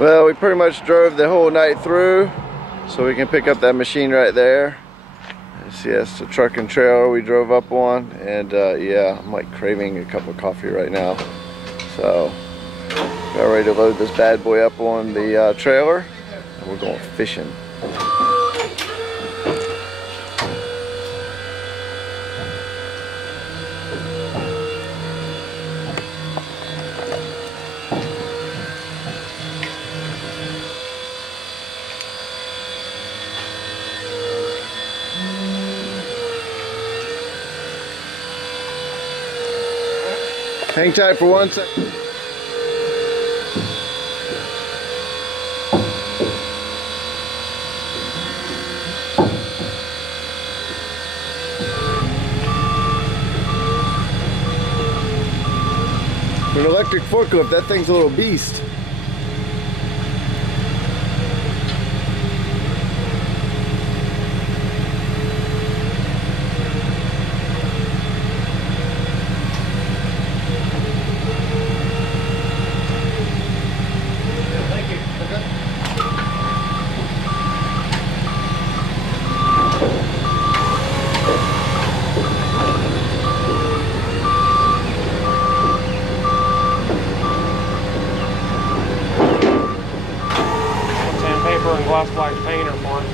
Well, we pretty much drove the whole night through, so we can pick up that machine right there. See, that's the truck and trailer we drove up on, and yeah, I'm like craving a cup of coffee right now. So, got ready to load this bad boy up on the trailer, and we're going fishing. Hang tight for 1 second. For an electric forklift, that thing's a little beast. And gloss black painter for it.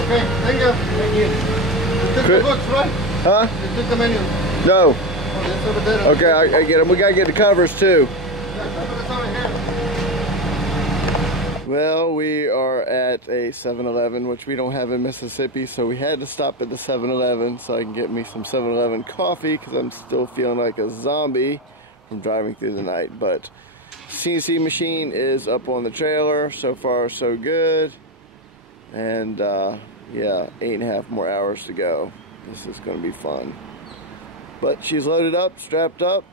Okay, thank you. Thank you. You took the books, right? Huh? You took the menu. No. Oh, that's over there. Okay, I get them. We gotta get the covers too. Yeah, that's over here. Well, we are at a 7-Eleven, which we don't have in Mississippi, so we had to stop at the 7-Eleven so I can get me some 7-Eleven coffee because I'm still feeling like a zombie from driving through the night. But CNC machine is up on the trailer. So far, so good. And yeah, 8.5 more hours to go. This is going to be fun. But she's loaded up, strapped up,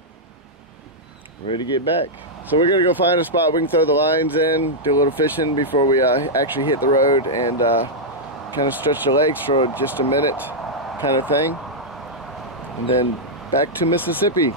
ready to get back. So we're going to go find a spot we can throw the lines in, do a little fishing before we actually hit the road, and kind of stretch the legs for just a minute kind of thing. And then back to Mississippi.